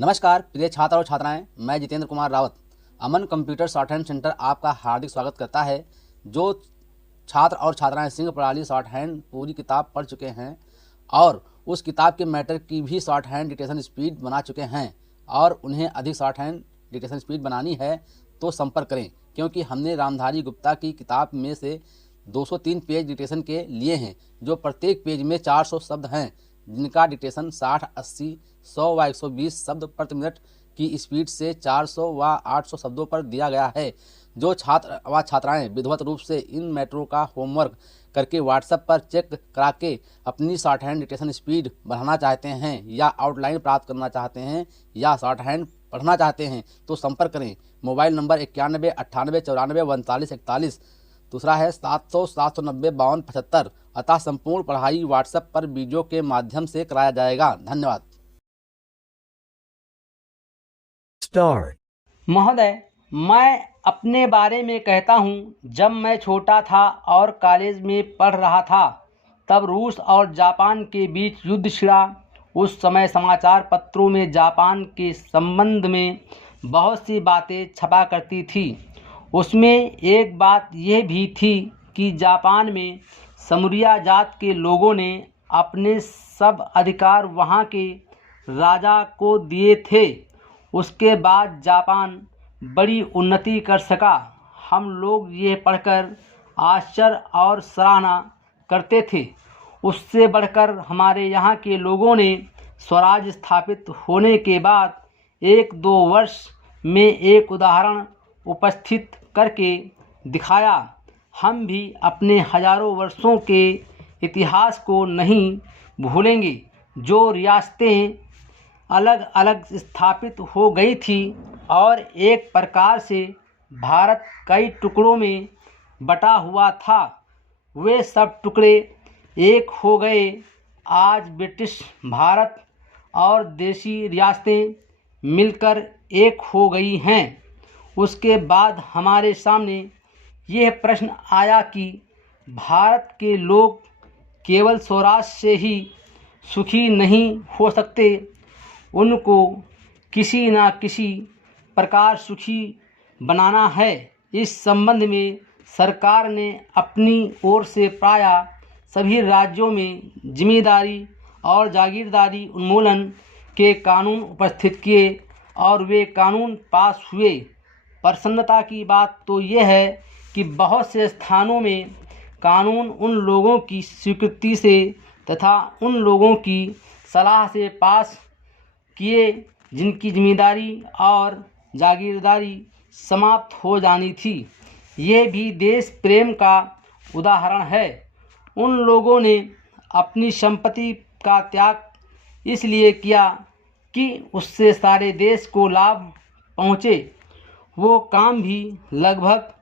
नमस्कार प्रिय छात्र और छात्राएं, मैं जितेंद्र कुमार रावत अमन कंप्यूटर शॉर्ट हैंड सेंटर आपका हार्दिक स्वागत करता है। जो छात्र और छात्राएं सिंह प्रणाली शॉर्ट हैंड पूरी किताब पढ़ चुके हैं और उस किताब के मैटर की भी शॉर्ट हैंड डिक्टेशन स्पीड बना चुके हैं और उन्हें अधिक शॉर्ट हैंड डिक्टेशन स्पीड बनानी है तो संपर्क करें, क्योंकि हमने रामधारी गुप्ता की किताब में से 203 पेज डिक्टेशन के लिए हैं, जो प्रत्येक पेज में 400 शब्द हैं, जिनका डिक्टेशन 60, 80, 100 व 120 शब्द प्रति मिनट की स्पीड से 400 व 800 शब्दों पर दिया गया है। जो छात्र व छात्राएं विधिवत रूप से इन मैटरों का होमवर्क करके व्हाट्सएप पर चेक करा के अपनी शॉर्ट हैंड डिक्टेशन स्पीड बढ़ाना चाहते हैं या आउटलाइन प्राप्त करना चाहते हैं या शॉर्ट हैंड पढ़ना चाहते हैं तो संपर्क करें। मोबाइल नंबर 91 98 94 39 41, दूसरा है 700 790 52 75। अतः संपूर्ण पढ़ाई व्हाट्सएप पर वीडियो के माध्यम से कराया जाएगा। धन्यवाद। महोदय, मैं अपने बारे में कहता हूँ। जब मैं छोटा था और कॉलेज में पढ़ रहा था, तब रूस और जापान के बीच युद्ध छिड़ा। उस समय समाचार पत्रों में जापान के संबंध में बहुत सी बातें छपा करती थी। उसमें एक बात यह भी थी कि जापान में समरिया जात के लोगों ने अपने सब अधिकार वहाँ के राजा को दिए थे। उसके बाद जापान बड़ी उन्नति कर सका। हम लोग ये पढ़कर आश्चर्य और सराहना करते थे। उससे बढ़कर हमारे यहाँ के लोगों ने स्वराज स्थापित होने के बाद 1-2 वर्ष में एक उदाहरण उपस्थित करके दिखाया। हम भी अपने हजारों वर्षों के इतिहास को नहीं भूलेंगे। जो रियासतें अलग अलग स्थापित हो गई थी और एक प्रकार से भारत कई टुकड़ों में बटा हुआ था, वे सब टुकड़े एक हो गए। आज ब्रिटिश भारत और देशी रियासतें मिलकर एक हो गई हैं। उसके बाद हमारे सामने यह प्रश्न आया कि भारत के लोग केवल स्वराज से ही सुखी नहीं हो सकते, उनको किसी न किसी प्रकार सुखी बनाना है। इस संबंध में सरकार ने अपनी ओर से प्रायः सभी राज्यों में जिम्मेदारी और जागीरदारी उन्मूलन के कानून उपस्थित किए और वे कानून पास हुए। प्रसन्नता की बात तो यह है कि बहुत से स्थानों में कानून उन लोगों की स्वीकृति से तथा उन लोगों की सलाह से पास किए जिनकी जिम्मेदारी और जागीरदारी समाप्त हो जानी थी। ये भी देश प्रेम का उदाहरण है। उन लोगों ने अपनी संपत्ति का त्याग इसलिए किया कि उससे सारे देश को लाभ पहुँचे। वो काम भी लगभग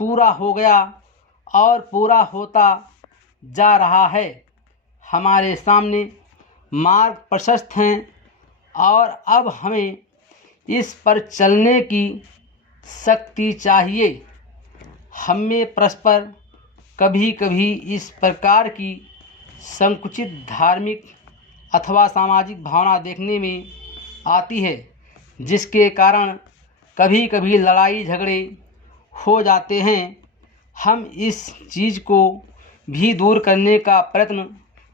पूरा हो गया और पूरा होता जा रहा है। हमारे सामने मार्ग प्रशस्त हैं और अब हमें इस पर चलने की शक्ति चाहिए। हमें परस्पर कभी कभी इस प्रकार की संकुचित धार्मिक अथवा सामाजिक भावना देखने में आती है, जिसके कारण कभी कभी लड़ाई झगड़े हो जाते हैं। हम इस चीज़ को भी दूर करने का प्रयत्न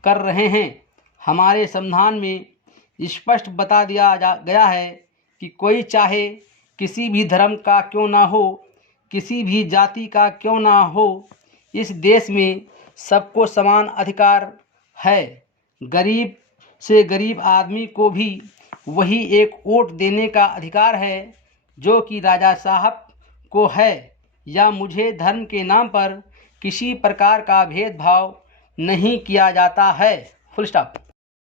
कर रहे हैं। हमारे संविधान में स्पष्ट बता दिया गया है कि कोई चाहे किसी भी धर्म का क्यों ना हो, किसी भी जाति का क्यों ना हो, इस देश में सबको समान अधिकार है। गरीब से गरीब आदमी को भी वही एक वोट देने का अधिकार है जो कि राजा साहब को है। या मुझे धर्म के नाम पर किसी प्रकार का भेदभाव नहीं किया जाता है। Full stop.